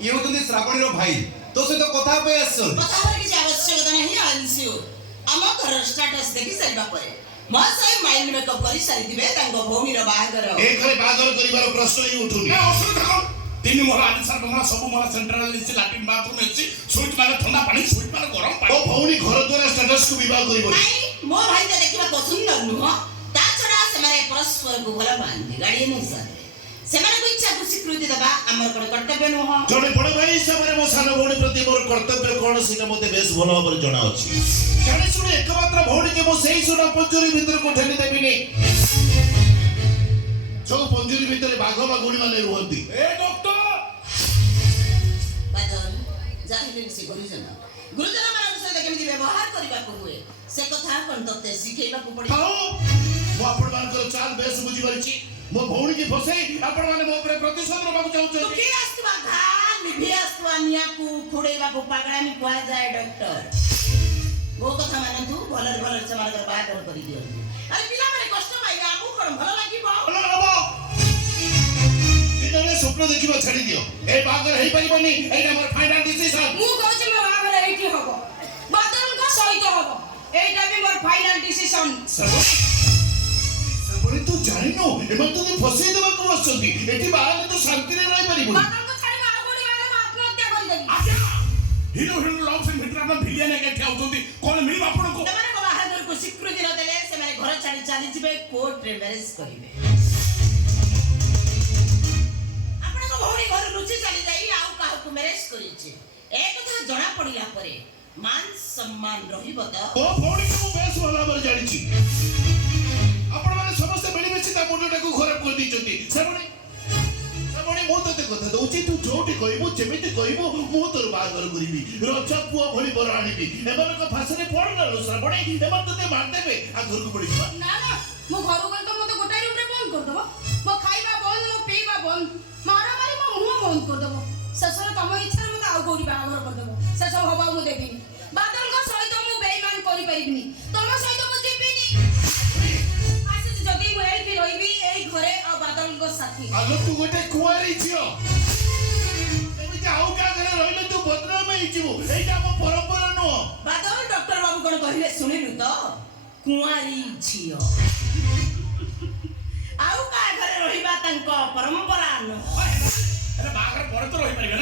ये होतंती श्रावणीर भाई तो सहित कथा पे आसछन कथा पर किसी आवश्यकता नहीं आंसियो आम घर स्टेटस देखि सारिबा परे म सही माइंड मेकअप करी सारी दिबे तांको भौमीर बाहागर ए करे बाहागर करिवार प्रश्न ही उठुनी ए असुविधा कौन तीन मोहला आलिसार बंगला सब मोहला सेंट्रल लिसी लैट्रिन बाथरूम अछि सुइट माने ठंडा पानी सुइट माने गरम पानी ओ भौणी घर द्वारा स्टेटस को विवाह करिबो नहीं मो भाई तो देखिबा पसंद नुह ता छडा से मारे परस्पर को भला बांधी गाड़ी नहीं सर से माने को इच्छा को स्वीकृति दबा हमर कोन कर्तव्य नुह जने बड़ भाई हिसाब रे मो सान भौणी प्रति मोर कर्तव्य कोन सीटा मते बेस भलो भाबरे जणा अछि जने सुने एकमात्र भौणी के मो सेही सुना पंजुरी भीतर को ठेली देबिनी जो पंजुरी भीतर बाघ बाघुणी माने रुहंती ए डॉक्टर बादल जाहिले से गुरुजन गुरुजन मान सहित केमिति व्यवहार करबा को हुए से कथा कोन तते सिखेबा को पड़ी हां मो आपण मानकर चाल बेस बुझी परछि मो भौणी की फसे आपण माने मो पर प्रतिशोध रबाक तो चाहउछन के आस्तवा घा निभियास्तवा निया को खोडेबा को पागड़ानी कुआ जाए डॉक्टर वो कथा माने तू भलर से मार कर बात कर दियो अरे पिला माने कष्ट पाइबा हमु कोन भलो लागिबो भलो हबो दिनरे स्वप्न देखिबा छाडी दियो ए बागर हेई परिबनी एटा हमर फाइनल डिसीजन मु कहछि मो बागर एठी हबो बादल को सहित हबो एटा भी मोर फाइनल डिसीजन सबरे तू जानिनो एमा तो फसे देबा को आछंती एठी बाहर तो शांति रे रहि परिबो बादल को छाडी आ गोडी मारे म आत्महत्या कर देबी आज्ञा हीरो लव से भितर अपन भिलियन के ठेउतोंती कोन मिल आपण को तमाने को बाहर को स्वीकृति न देले से माने घर छाडी चली जिबे कोर्ट रे मैरिज करिवे आपण को भौणी घर रुचि चली जाई आउ काह को मैरिज करिছে एक तो जणा पडिला परे मान सम्मान रहिबो त ओ भौणी को बेस भला बर जानिछि आपण माने समस्त मिली मिछि ता मुंडटा को खराब कर दिचंती सबणे मो तते कथा दउछि तू जोटी कहबो जेमिति कहबो मो तोर बागर करिबी रचा पुआ भली बर आनिबी एमन को फासरे पड़ न श्रवणे एमन तते मार देबे आ घर को पड़िबा ना ना मो घर गल तो मते गोटाई रूम रे बंद कर दबो मो खाइबा बंद मो पीबा बंद मारा मारी मो मुंह बंद कर दबो ससुर तम इच्छा मते आउ गोडी बागर कर दबो से सब हबा मु देबिनी बादल को सहित मु बेईमान करि परिबिनी तम सहित मु जिबिनी आसे जदी मु एठी रहिबी एई घरे आ बादल को साथी आलो तू गोटे कुआरी छियो एमिति आउ का घरे रहिले तू बदनाम हेइ जिवो एटा हम परंपरा न बादल डॉक्टर बाबू कोन कहिले सुनिलु तो कुंवारी झियो आउ का घरे रहिबा तांको परंपरा न अरे बागर पर तो रहि परिबे